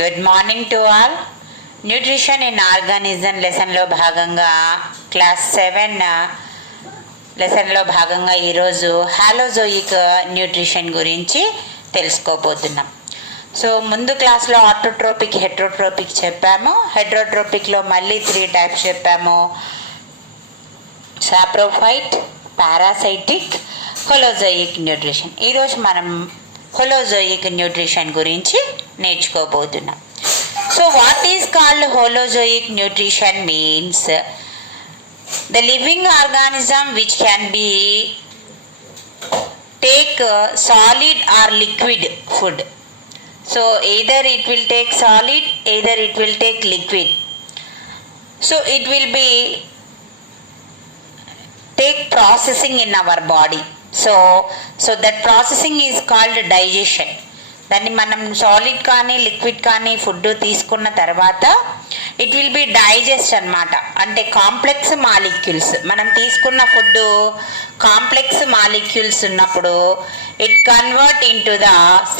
Good morning to all. Nutrition in organism లెసన్లో భాగంగా class 7 లెసన్లో భాగంగా ఈరోజు హాలోజోయిక్ న్యూట్రిషన్ గురించి తెలుసుకోబోతున్నాం. సో ముందు క్లాస్లో ఆటోట్రోపిక్, హెట్రోట్రోపిక్ చెప్పాము. హెట్రోట్రోపిక్లో మళ్ళీ 3 టైప్స్ చెప్పాము: సాప్రోఫైట్, పారాసైటిక్, హోలోజోయిక్ న్యూట్రిషన్. ఈరోజు మనం హోలోజోయిక్ న్యూట్రిషన్ గురించి నేర్చుకోబోతున్నాం. So what is called holozoic nutrition means the living organism which can be take solid or liquid food. So either it will take solid, either it will take liquid. So it will be take processing in our body. So that processing is called digestion. దాన్ని మనం solid కానీ liquid కానీ food తీసుకున్న తర్వాత it will B digest అన్నమాట. అంటే complex molecules, మనం తీసుకున్న ఫుడ్ కాంప్లెక్స్ మాలిక్యూల్స్ ఉన్నప్పుడు it convert in to the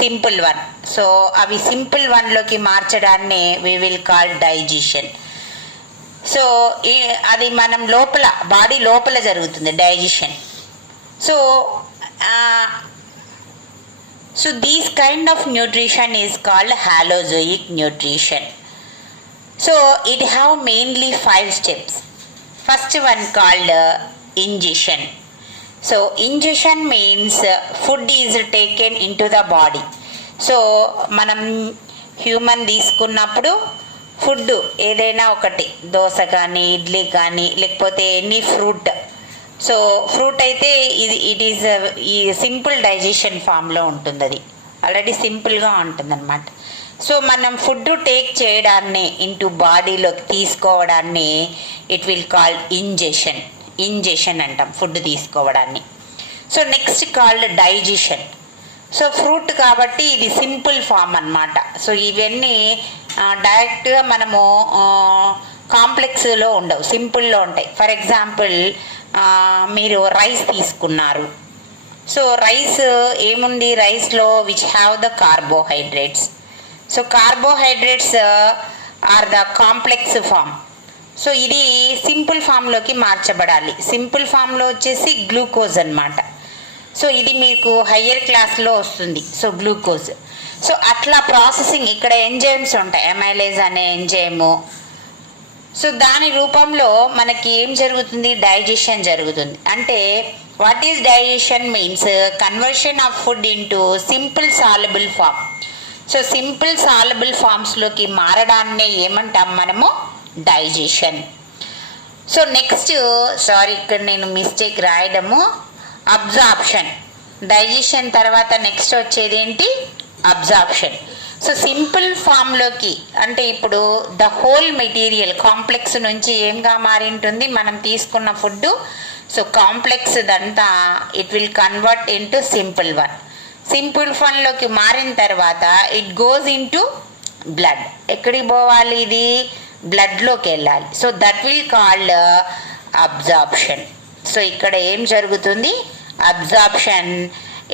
simple one. So అవి సింపుల్ వన్లోకి మార్చడాన్ని we will call digestion. So అది మనం లోపల, బాడీ లోపల జరుగుతుంది digestion. So this kind of nutrition is called halozoic nutrition. So it have mainly 5 steps. First one called ingestion. So ingestion means food is taken into the body. So మనం human తీసుకున్నప్పుడు food ఏదైనా ఒకటి, దోశ కానీ ఇడ్లీ కానీ లేకపోతే any fruit. So fruit అయితే it is ఈ simple digestion ఫామ్లో ఉంటుంది, అది ఆల్రెడీ సింపుల్గా ఉంటుంది అనమాట. సో మనం ఫుడ్ టేక్ చేయడాన్ని ఇంటూ బాడీలోకి తీసుకోవడాన్ని ఇట్ విల్ కాల్ ఇంజెషన్ అంటాం, ఫుడ్ తీసుకోవడాన్ని. So next called digestion. So fruit కాబట్టి ఇది సింపుల్ ఫామ్ అన్నమాట. సో ఇవన్నీ డైరెక్ట్గా మనము కాంప్లెక్స్లో ఉండవు, సింపుల్లో ఉంటాయి. ఫర్ ఎగ్జాంపుల్ మీరు రైస్ తీసుకున్నారు. సో రైస్ ఏముంది, రైస్లో which have the carbohydrates. So carbohydrates are the complex form. So ఇది సింపుల్ ఫామ్లోకి మార్చబడాలి. సింపుల్ ఫామ్లో వచ్చేసి గ్లూకోజ్ అన్నమాట. సో ఇది మీకు హయ్యర్ క్లాస్లో వస్తుంది. So glucose. సో అట్లా ప్రాసెసింగ్, ఇక్కడ ఎంజైమ్స్ ఉంటాయి, అమైలేజ్ అనే ఎంజైము. సో దాని రూపంలో మనకి ఏం జరుగుతుంది, డైజెషన్ జరుగుతుంది. అంటే what is digestion means conversion of food into simple soluble form. So simple soluble ఫామ్స్లోకి మారడాన్నే ఏమంటాం మనము, డైజెషన్. సో నెక్స్ట్, ఇక్కడ నేను మిస్టేక్ రాయడము, అబ్జార్ప్షన్. డైజెషన్ తర్వాత నెక్స్ట్ వచ్చేది ఏంటి, అబ్జార్ప్షన్. సో సింపుల్ ఫామ్లోకి అంటే ఇప్పుడు ద హోల్ మెటీరియల్ కాంప్లెక్స్ నుంచి ఏంగా మారి ఉంటుంది మనం తీసుకున్న ఫుడ్. సో కాంప్లెక్స్ దంతా it will convert into simple one. Simple వన్లోకి మారిన తర్వాత ఇట్ గోస్ ఇంటూ బ్లడ్. ఎక్కడికి పోవాలి, ఇది బ్లడ్లోకి వెళ్ళాలి. So that will called absorption. So ఇక్కడ ఏం జరుగుతుంది, absorption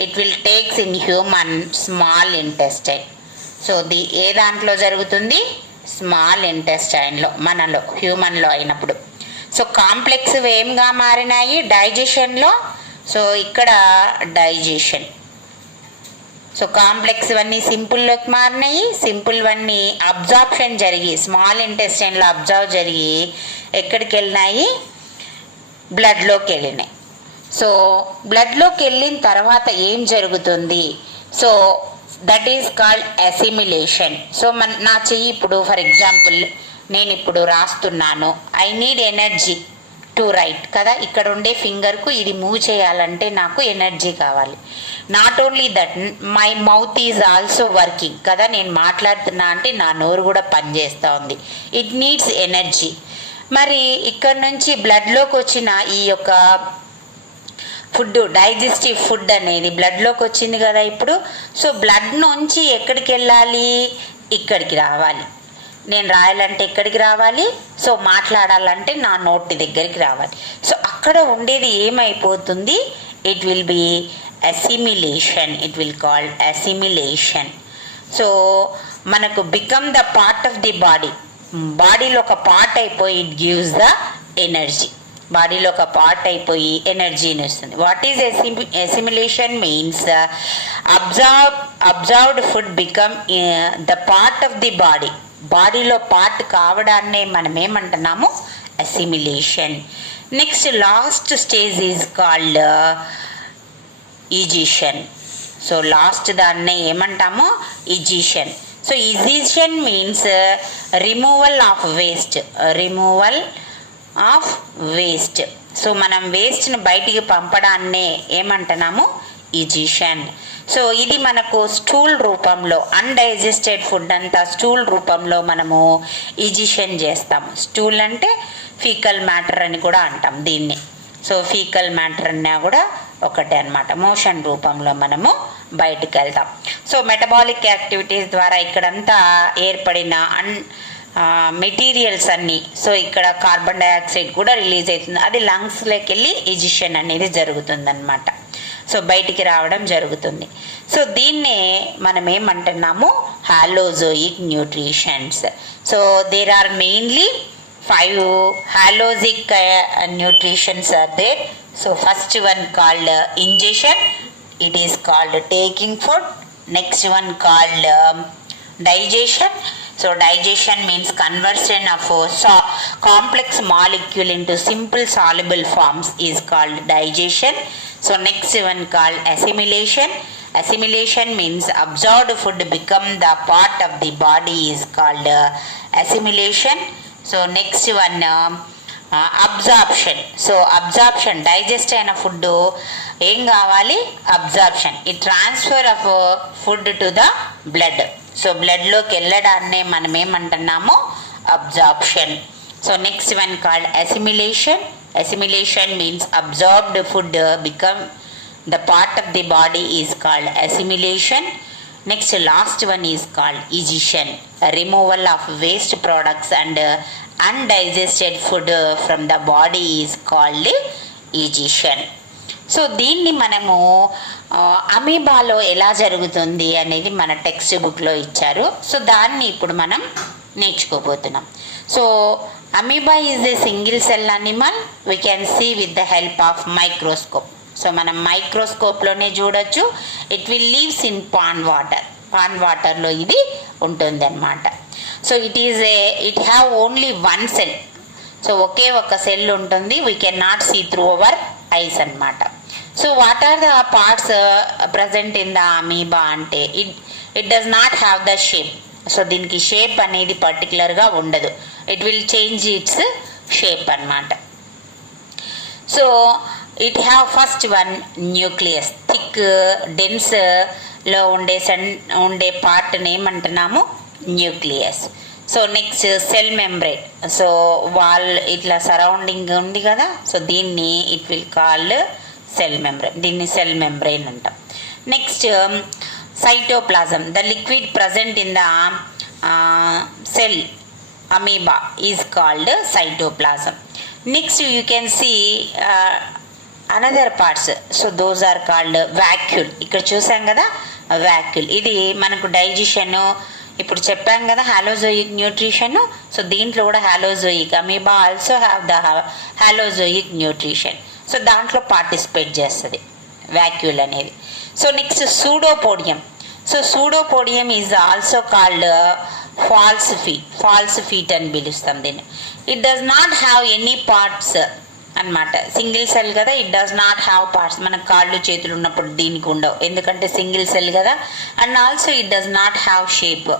it will takes in human small intestine. So ఏ దాంట్లో జరుగుతుంది, స్మాల్ ఇంటెస్టైన్లో, మనలో హ్యూమన్లో అయినప్పుడు. సో కాంప్లెక్స్ ఏంగా మారినాయి డైజెషన్లో. సో ఇక్కడ డైజెషన్. సో కాంప్లెక్స్ అన్నీ సింపుల్లోకి మారినాయి, సింపుల్ అన్నీ అబ్జార్ప్షన్ జరిగి స్మాల్ ఇంటెస్టైన్లో అబ్జర్వ్ జరిగి ఎక్కడికి వెళ్ళినాయి, బ్లడ్లోకి వెళ్ళినాయి. సో బ్లడ్లోకి వెళ్ళిన తర్వాత ఏం జరుగుతుంది, so that is called assimilation. So నా చెయ్యి ఇప్పుడు ఫర్ ఎగ్జాంపుల్ నేను ఇప్పుడు రాస్తున్నాను, I need energy to right కదా. ఇక్కడ ఉండే ఫింగర్కు ఇది మూవ్ చేయాలంటే నాకు ఎనర్జీ కావాలి. Not only that, my mouth is also working కదా. నేను మాట్లాడుతున్నా అంటే నా నోరు కూడా పనిచేస్తూ ఉంది, ఇట్ నీడ్స్ ఎనర్జీ. మరి ఇక్కడ నుంచి బ్లడ్లోకి వచ్చిన ఈ యొక్క ఫుడ్, డైజెస్టివ్ ఫుడ్ అనేది బ్లడ్లోకి వచ్చింది కదా ఇప్పుడు. సో బ్లడ్ నుంచి ఎక్కడికి వెళ్ళాలి, ఇక్కడికి రావాలి. నేను రాయాలంటే ఎక్కడికి రావాలి, సో మాట్లాడాలంటే నా నోటి దగ్గరికి రావాలి. సో అక్కడ ఉండేది ఏమైపోతుంది, it will B assimilation, it will called assimilation. So మనకు become the part of the body, బాడీలో ఒక పార్ట్ అయిపోయి ఇట్ గివ్స్ ద ఎనర్జీ, బాడీలో ఒక పార్ట్ అయిపోయి ఎనర్జీని ఇస్తుంది. What is assimilation means absorbed food become the part of the body, బాడీలో పార్ట్ కావడాన్నే మనం ఏమంటున్నాము assimilation. Next last stage is called egestion. So last దాన్నే ఏమంటాము egestion. So egestion means removal of waste, removal of waste. So మనం వేస్ట్ని బయటికి పంపడాన్నే ఏమంటున్నాము ఈజిషన్. So ఇది మనకు స్టూల్ రూపంలో, అన్డైజెస్టెడ్ ఫుడ్ అంతా స్టూల్ రూపంలో మనము ఈజిషన్ చేస్తాము. స్టూల్ అంటే ఫీకల్ మ్యాటర్ అని కూడా అంటాం దీన్ని. సో ఫీకల్ మ్యాటర్ అన్నా కూడా ఒకటే అనమాట, మోషన్ రూపంలో మనము బయటకు వెళ్తాం. సో మెటబాలిక్ యాక్టివిటీస్ ద్వారా ఇక్కడంతా ఏర్పడిన మెటీరియల్స్ అన్నీ, సో ఇక్కడ కార్బన్ డైఆక్సైడ్ కూడా రిలీజ్ అవుతుంది, అది లంగ్స్లోకి వెళ్ళి ఈజిషన్ అనేది జరుగుతుంది అనమాట. సో బయటికి రావడం జరుగుతుంది. సో దీన్నే మనం ఏమంటున్నాము holozoic nutritions. So there are mainly 5 halozoic nutritions are there. So first one called ingestion, it is called taking food. Next one called digestion. So digestion means conversion of a complex molecule into simple soluble forms is called digestion. So next one called assimilation. Assimilation means absorbed food become the part of the body is called assimilation. So next one absorption. So absorption, digest అయిన food ఏం కావాలి absorption, ఈ transfer of food to the blood. So బ్లడ్లోకి వెళ్ళడాన్నే మనం ఏమంటున్నాము absorption. So next one called assimilation. Assimilation means absorbed food become the part of the body is called assimilation. Next last one is called egestion, removal of waste products and undigested food from the body is called egestion. So దీన్ని మనము అమీబాలో ఎలా జరుగుతుంది అనేది మన text బుక్లో ఇచ్చారు. So దాన్ని ఇప్పుడు మనం నేర్చుకోబోతున్నాం. So amoeba is a single cell animal, we can see with the help of microscope. So మనం మైక్రోస్కోప్లోనే చూడొచ్చు. It will lives in pond water, pond వాటర్లో ఇది ఉంటుంది అన్నమాట. So it have only one cell. So ఒకే ఒక సెల్ ఉంటుంది, we can not see through our eyes అన్నమాట. So what are the parts present in the amoeba అంటే it does not have the shape. So దీనికి shape అనేది పర్టికులర్గా ఉండదు, it will change its shape అన్నమాట. So it have first one nucleus, thick డెన్స్లో ఉండే పార్ట్ని ఏమంటున్నాము nucleus. So next cell membrane. So wall ఇట్లా సరౌండింగ్ ఉంది కదా, సో దీన్ని it will call cell membrane, దీన్ని సెల్ మెంబ్రెయిన్ అంటాం. Next cytoplasm, the liquid present in the cell amoeba is called cytoplasm. Next you can see another parts. So those are called vacuole. ఇక్కడ చూసాం కదా vacuole, ఇది మనకు digestion ఇప్పుడు చెప్పాం కదా హాలోజోయిక్ న్యూట్రిషన్. సో దీంట్లో కూడా holozoic, amoeba also have the holozoic nutrition. So దాంట్లో పార్టిసిపేట్ చేస్తుంది వాక్యూల్ అనేది. So next pseudopodium. So pseudopodium is also called false feet అని పిలుస్తాం దీన్ని. It does not have any parts అనమాట, సింగిల్ సెల్ కదా, it does not have parts. మనకు కాళ్ళు చేతులు ఉన్నప్పుడు దీనికి ఉండవు, ఎందుకంటే సింగిల్ సెల్ కదా. And also it does not have shape.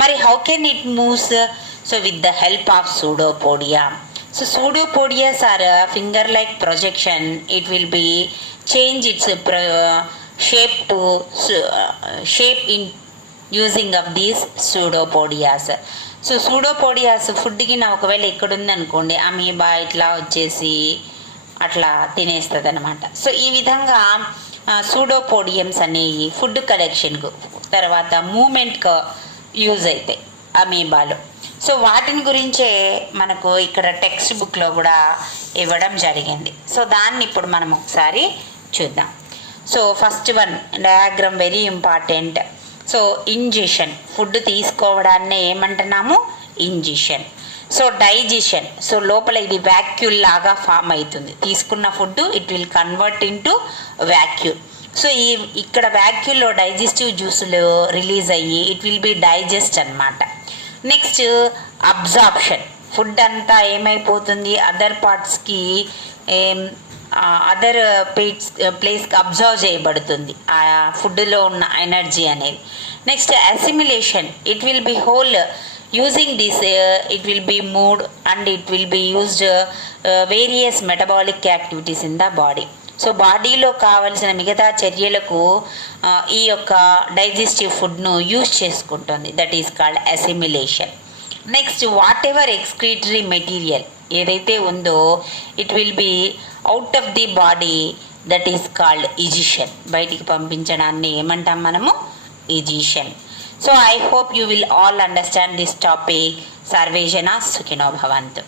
మరి how can it moves? So with the help of pseudopodia. So pseudopodias are finger like projection, it will be change its shape in using of these pseudopodias. So pseudopodias ఫుడ్కి నా ఒకవేళ ఎక్కడుంది అనుకోండి, amoeba ఇట్లా వచ్చేసి అట్లా తినేస్తుంది అనమాట. సో ఈ విధంగా సూడోపోడియమ్స్ అనేవి ఫుడ్ కలెక్షన్కు తర్వాత మూమెంట్కు యూజ్ అవుతాయి అమీబాలో. సో వాటిని గురించే మనకు ఇక్కడ టెక్స్ట్ బుక్లో కూడా ఇవ్వడం జరిగింది. సో దాన్ని ఇప్పుడు మనం ఒకసారి చూద్దాం. So first one diagram very important. So ingestion, food తీసుకోవడాన్ని ఏమంటున్నాము? ఇంజెషన్. సో డైజెషన్, సో లోపల ఇది వ్యాక్యూల్ లాగా ఫామ్ అవుతుంది. తీసుకున్న food it will convert into vacuole. So ఇక్కడ వ్యాక్యూల్లో డైజెస్టివ్ జ్యూసులు రిలీజ్ అయ్యి ఇట్ విల్ బి డైజెస్ట్ అన్నమాట. నెక్స్ట్ అబ్జార్ప్షన్, ఫుడ్ అంతా ఏమైపోతుంది? అదర్ పార్ట్స్కి, అదర్ ప్లేస్కి అబ్జర్వ్ చేయబడుతుంది ఆ ఫుడ్లో ఉన్న ఎనర్జీ అనేది. Next assimilation, it will B whole using this, it will B mood and it will be used various metabolic activities in the body. So బాడీలో కావలసిన మిగతా చర్యలకు ఈ యొక్క డైజెస్టివ్ ఫుడ్ను యూజ్ చేసుకుంటుంది. That is called assimilation. Next whatever excretory material ఏదైతే ఉందో it will be out of the body, that is called egestion. బయటికి పంపించడాన్ని ఏమంటాం మనము? Egestion. So I hope you will all understand this topic. సర్వే జనా సుఖినో భవంతు.